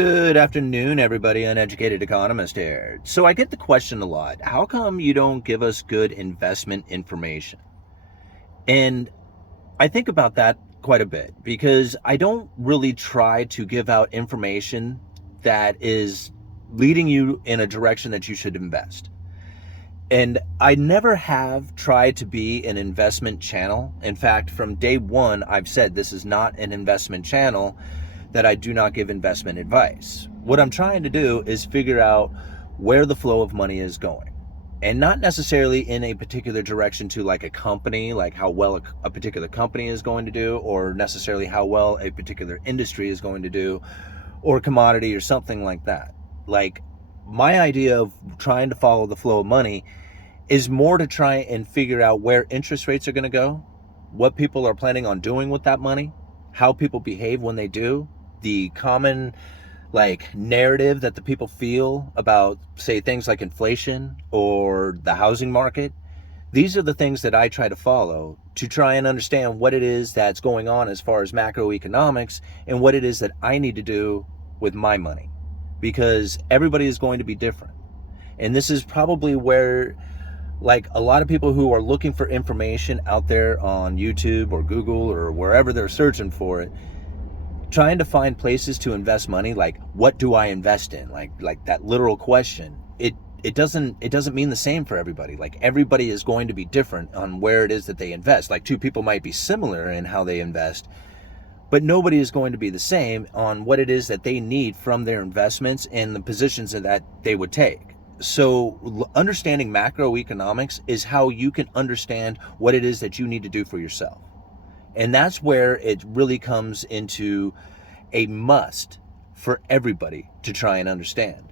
Good afternoon, everybody. Uneducated economist here. So I get the question a lot. How come you don't give us good investment information? And I think about that quite a bit because I don't really try to give out information that is leading you in a direction that you should invest. And I never have tried to be an investment channel. In fact, from day one, I've said this is not an investment channel, that I do not give investment advice. What I'm trying to do is figure out where the flow of money is going. And not necessarily in a particular direction to like a company, like how well a particular company is going to do, or necessarily how well a particular industry is going to do, or commodity or something like that. Like, my idea of trying to follow the flow of money is more to try and figure out where interest rates are going to go, what people are planning on doing with that money, how people behave when they do, the common narrative that the people feel about, say, things like inflation or the housing market. These are the things that I try to follow to try and understand what it is that's going on as far as macroeconomics and what it is that I need to do with my money, because everybody is going to be different. And this is probably where a lot of people who are looking for information out there on YouTube or Google or wherever they're searching for it, trying to find places to invest money, like what do I invest in, like that literal question, it doesn't mean the same for everybody. Like, everybody is going to be different on where it is that they invest. Like, two people might be similar in how they invest, but nobody is going to be the same on what it is that they need from their investments and the positions that they would take. So understanding macroeconomics is how you can understand what it is that you need to do for yourself. And that's where it really comes into a must for everybody to try and understand.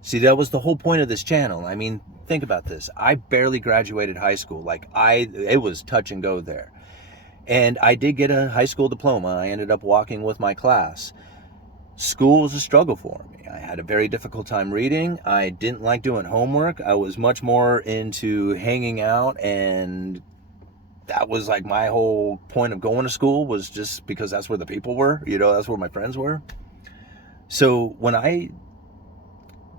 See, that was the whole point of this channel. I mean, think about this. I barely graduated high school. It was touch and go there. And I did get a high school diploma. I ended up walking with my class. School was a struggle for me. I had a very difficult time reading. I didn't like doing homework. I was much more into hanging out, and that was like my whole point of going to school, was just because that's where the people were, that's where my friends were. So when I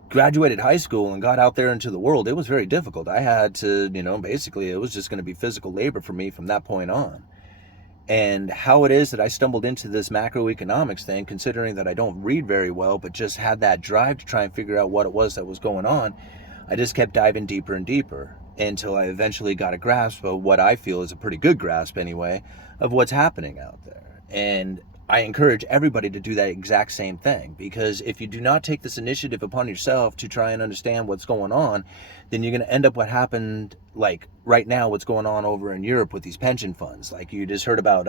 graduated high school and got out there into the world, it was very difficult. I had to, basically it was just going to be physical labor for me from that point on. And how it is that I stumbled into this macroeconomics thing, considering that I don't read very well, but just had that drive to try and figure out what it was that was going on, I just kept diving deeper and deeper until I eventually got a grasp of what I feel is a pretty good grasp anyway, of what's happening out there. And I encourage everybody to do that exact same thing, because if you do not take this initiative upon yourself to try and understand what's going on, then you're going to end up what happened, like right now, what's going on over in Europe with these pension funds. Like, you just heard about,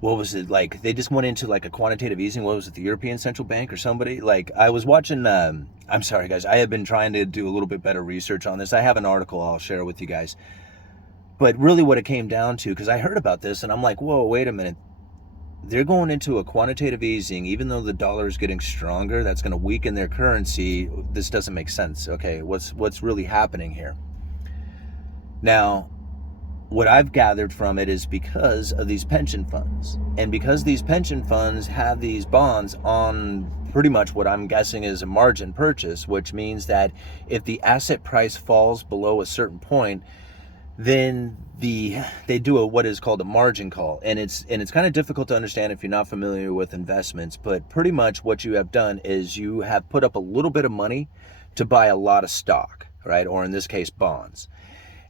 what was it, like they just went into like a quantitative easing, what was it, the European Central Bank or somebody? Like, I was watching, I'm sorry guys, I have been trying to do a little bit better research on this. I have an article I'll share with you guys. But really what it came down to, because I heard about this and I'm like, whoa, wait a minute. They're going into a quantitative easing, even though the dollar is getting stronger, that's going to weaken their currency. This doesn't make sense. Okay, what's really happening here? Now, what I've gathered from it is because of these pension funds. And because these pension funds have these bonds on pretty much what I'm guessing is a margin purchase, which means that if the asset price falls below a certain point, then they do what is called a margin call. And it's kind of difficult to understand if you're not familiar with investments, but pretty much what you have done is you have put up a little bit of money to buy a lot of stock, right? Or in this case, bonds.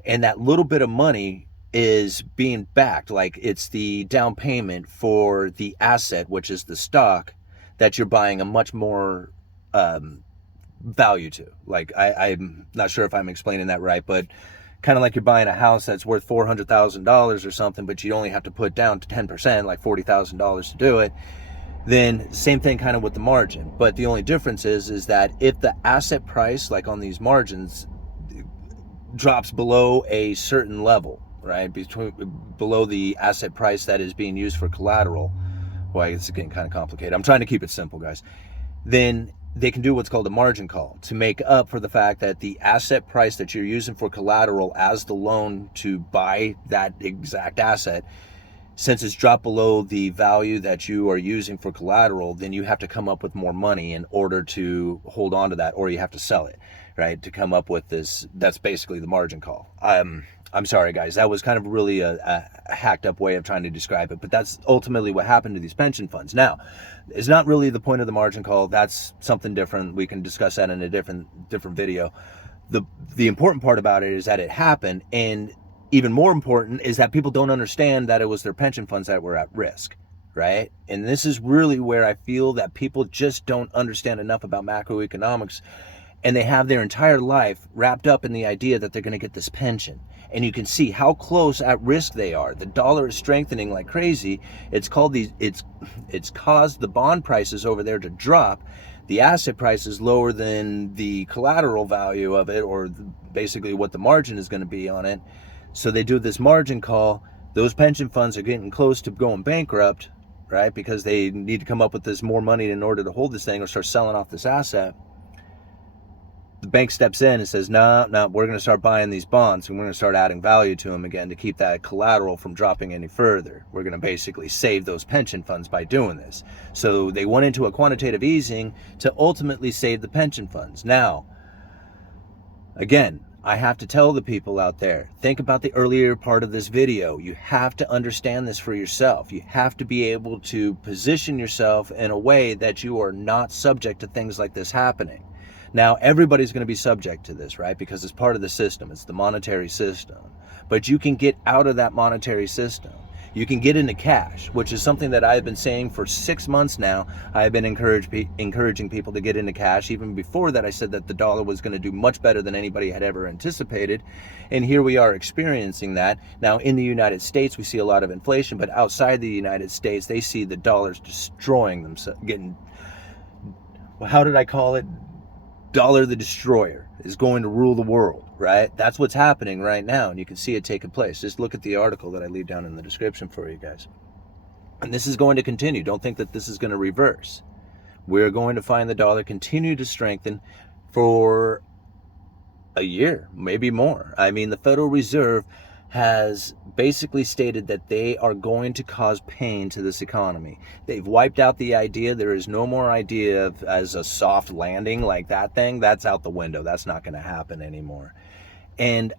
And that little bit of money is being backed, like it's the down payment for the asset, which is the stock that you're buying a much more value to. Like, I'm not sure if I'm explaining that right, but kind of like you're buying a house that's worth $400,000 or something, but you only have to put down to 10%, like $40,000 to do it. Then same thing kind of with the margin. But the only difference is that if the asset price, like on these margins, drops below a certain level, right, below the asset price that is being used for collateral, well, it's getting kind of complicated. I'm trying to keep it simple, guys. Then they can do what's called a margin call to make up for the fact that the asset price that you're using for collateral as the loan to buy that exact asset, since it's dropped below the value that you are using for collateral, then you have to come up with more money in order to hold on to that, or you have to sell it, right? To come up with this, that's basically the margin call. I'm sorry, guys. That was kind of really a hacked up way of trying to describe it, but that's ultimately what happened to these pension funds. Now, it's not really the point of the margin call. That's something different. We can discuss that in a different video. The important part about it is that it happened, and even more important is that people don't understand that it was their pension funds that were at risk, right? And this is really where I feel that people just don't understand enough about macroeconomics, and they have their entire life wrapped up in the idea that they're going to get this pension. And you can see how close at risk they are. The dollar is strengthening like crazy. It's caused the bond prices over there to drop. The asset price is lower than the collateral value of it, or basically what the margin is going to be on it. So they do this margin call. Those pension funds are getting close to going bankrupt, right? Because they need to come up with this more money in order to hold this thing or start selling off this asset. The bank steps in and says, no, we're going to start buying these bonds, and we're going to start adding value to them again to keep that collateral from dropping any further. We're going to basically save those pension funds by doing this. So they went into a quantitative easing to ultimately save the pension funds. Now, again, I have to tell the people out there, think about the earlier part of this video. You have to understand this for yourself. You have to be able to position yourself in a way that you are not subject to things like this happening. Now, everybody's going to be subject to this, right? Because it's part of the system. It's the monetary system. But you can get out of that monetary system. You can get into cash, which is something that I've been saying for 6 months now. I've been encouraging people to get into cash. Even before that, I said that the dollar was going to do much better than anybody had ever anticipated. And here we are experiencing that. Now, in the United States, we see a lot of inflation, but outside the United States, they see the dollars destroying themselves, how did I call it? Dollar the Destroyer is going to rule the world, right? That's what's happening right now, and you can see it taking place. Just look at the article that I leave down in the description for you guys. And this is going to continue. Don't think that this is going to reverse. We're going to find the dollar continue to strengthen for a year, maybe more. I mean, the Federal Reserve has basically stated that they are going to cause pain to this economy. They've wiped out the idea. There is no more idea of as a soft landing like that thing. That's out the window. That's not going to happen anymore. And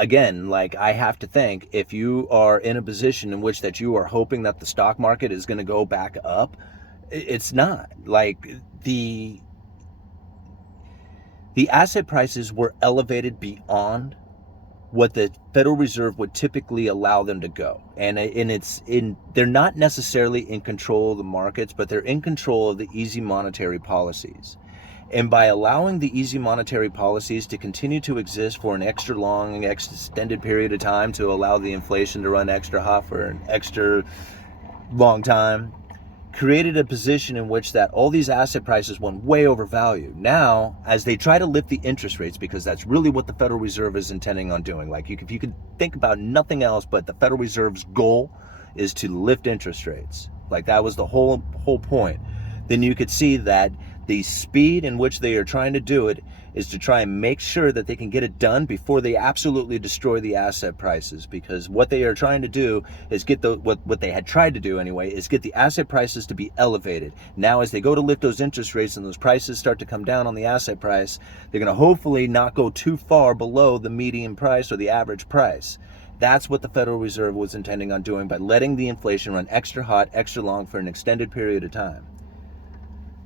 again, like, I have to think, if you are in a position in which that you are hoping that the stock market is going to go back up, it's not. Like, the asset prices were elevated beyond what the Federal Reserve would typically allow them to go. And they're not necessarily in control of the markets, but they're in control of the easy monetary policies. And by allowing the easy monetary policies to continue to exist for an extra long, extended period of time, to allow the inflation to run extra hot for an extra long time, created a position in which that all these asset prices went way overvalued. Now, as they try to lift the interest rates, because that's really what the Federal Reserve is intending on doing. Like, if you could think about nothing else, but the Federal Reserve's goal is to lift interest rates. Like, that was the whole point. Then you could see that the speed in which they are trying to do it is to try and make sure that they can get it done before they absolutely destroy the asset prices. Because what they are trying to do is get what they had tried to do anyway, is get the asset prices to be elevated. Now, as they go to lift those interest rates and those prices start to come down on the asset price, they're going to hopefully not go too far below the median price or the average price. That's what the Federal Reserve was intending on doing by letting the inflation run extra hot, extra long for an extended period of time.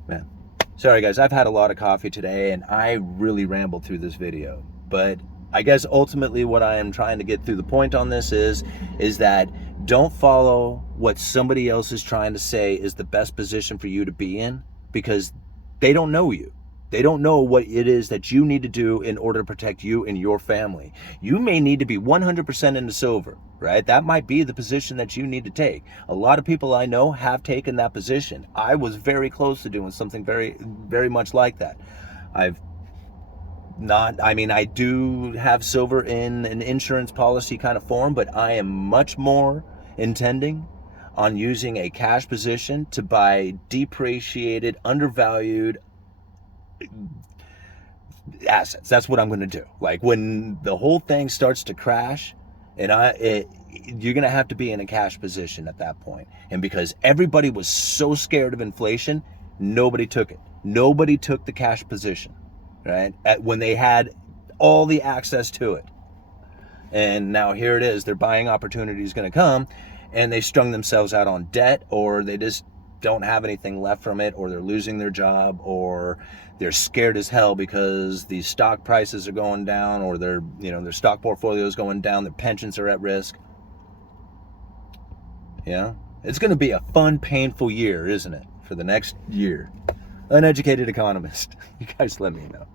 Man. Sorry guys, I've had a lot of coffee today and I really rambled through this video. But I guess ultimately what I am trying to get through the point on this is that don't follow what somebody else is trying to say is the best position for you to be in, because they don't know you. They don't know what it is that you need to do in order to protect you and your family. You may need to be 100% into silver, right? That might be the position that you need to take. A lot of people I know have taken that position. I was very close to doing something very, very much like that. I do have silver in an insurance policy kind of form, but I am much more intending on using a cash position to buy depreciated, undervalued assets. That's what I'm going to do. Like, when the whole thing starts to crash, and you're going to have to be in a cash position at that point. And because everybody was so scared of inflation, nobody took it. Nobody took the cash position, right? When they had all the access to it. And now here it is, their buying opportunity is going to come, and they strung themselves out on debt, or they just don't have anything left from it, or they're losing their job, or they're scared as hell because the stock prices are going down, or their stock portfolio is going down, their pensions are at risk. Yeah, it's going to be a fun, painful year, isn't it, for the next year? Uneducated economist. You guys let me know.